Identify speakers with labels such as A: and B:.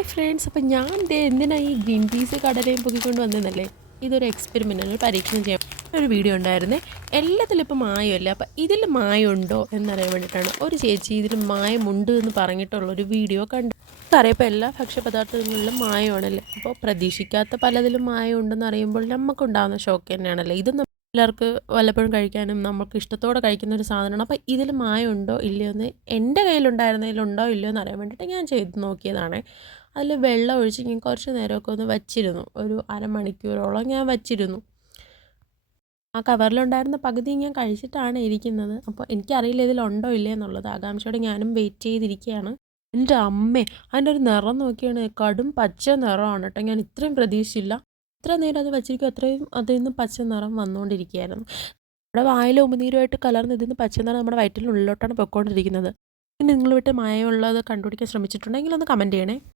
A: Hi friends അപ്പം ഞാൻ ദേ എന്തിനാ ഈ ഗ്രീൻ പീസ് കടലയും പൊക്കിക്കൊണ്ട് വന്നതെന്നല്ലേ? ഇതൊരു എക്സ്പെരിമെന്റ് പരീക്ഷണം ചെയ്യാം. ഒരു വീഡിയോ ഉണ്ടായിരുന്നേ. എല്ലാത്തിലും ഇപ്പം മായമല്ല. അപ്പം ഇതിൽ മായമുണ്ടോ എന്നറിയാൻ വേണ്ടിയിട്ടാണ് ഒരു ചേച്ചി ഇതിൽ മായമുണ്ട് എന്ന് പറഞ്ഞിട്ടുള്ള ഒരു വീഡിയോ കണ്ടു അറിയപ്പോൾ എല്ലാ ഭക്ഷ്യപദാർത്ഥങ്ങളിലും മായമാണല്ലേ? അപ്പോൾ പ്രതീക്ഷിക്കാത്ത പലതിലും മായമുണ്ടെന്ന് അറിയുമ്പോൾ നമുക്കുണ്ടാകുന്ന ഷോക്ക് തന്നെയാണല്ലേ? ഇത് എല്ലാവർക്ക് വല്ലപ്പോഴും കഴിക്കാനും നമുക്ക് ഇഷ്ടത്തോടെ കഴിക്കുന്ന ഒരു സാധനമാണ്. അപ്പോൾ ഇതിൽ മായമുണ്ടോ ഇല്ലയോ എന്ന് എന്റെ കയ്യിലുണ്ടായിരുന്നതിലുണ്ടോ ഇല്ലയോ എന്ന് അറിയാൻ വേണ്ടിയിട്ട് ഞാൻ ചെയ്ത് നോക്കിയതാണ്. അതിൽ വെള്ളം ഒഴിച്ച് ഞാൻ കുറച്ച് നേരമൊക്കെ ഒന്ന് വച്ചിരുന്നു. ഒരു അരമണിക്കൂറോളം ഞാൻ വച്ചിരുന്നു. ആ കവറിലുണ്ടായിരുന്ന പകുതി ഞാൻ കഴിച്ചിട്ടാണ് ഇരിക്കുന്നത്. അപ്പോൾ എനിക്കറിയില്ല ഇതിലുണ്ടോ ഇല്ലേ എന്നുള്ളത്. ആകാംക്ഷയോടെ ഞാനും വെയിറ്റ് ചെയ്തിരിക്കുകയാണ്. എന്റെ അമ്മേ അതിന്റെ ഒരു നിറം നോക്കിയാണ്. കടും പച്ച നിറമാണ് കേട്ടോ. ഞാൻ ഇത്രയും പ്രതീക്ഷിച്ചില്ല. ഇത്ര നേരം അത് വച്ചിരിക്കും അത്രയും അതിൽ നിന്ന് പച്ച നിറം വന്നുകൊണ്ടിരിക്കുകയായിരുന്നു. നമ്മുടെ വായിൽ ഉമിനീരുമായിട്ട് കലർന്ന് ഇതിൽ നിന്ന് പച്ച നിറം നമ്മുടെ വയറ്റിനുള്ളിലോട്ടാണ് പൊയ്ക്കൊണ്ടിരിക്കുന്നത്. നിങ്ങൾ വിട്ട് മായമുള്ളത് കണ്ടുപിടിക്കാൻ ശ്രമിച്ചിട്ടുണ്ടെങ്കിൽ ഒന്ന് കമന്റ് ചെയ്യണേ.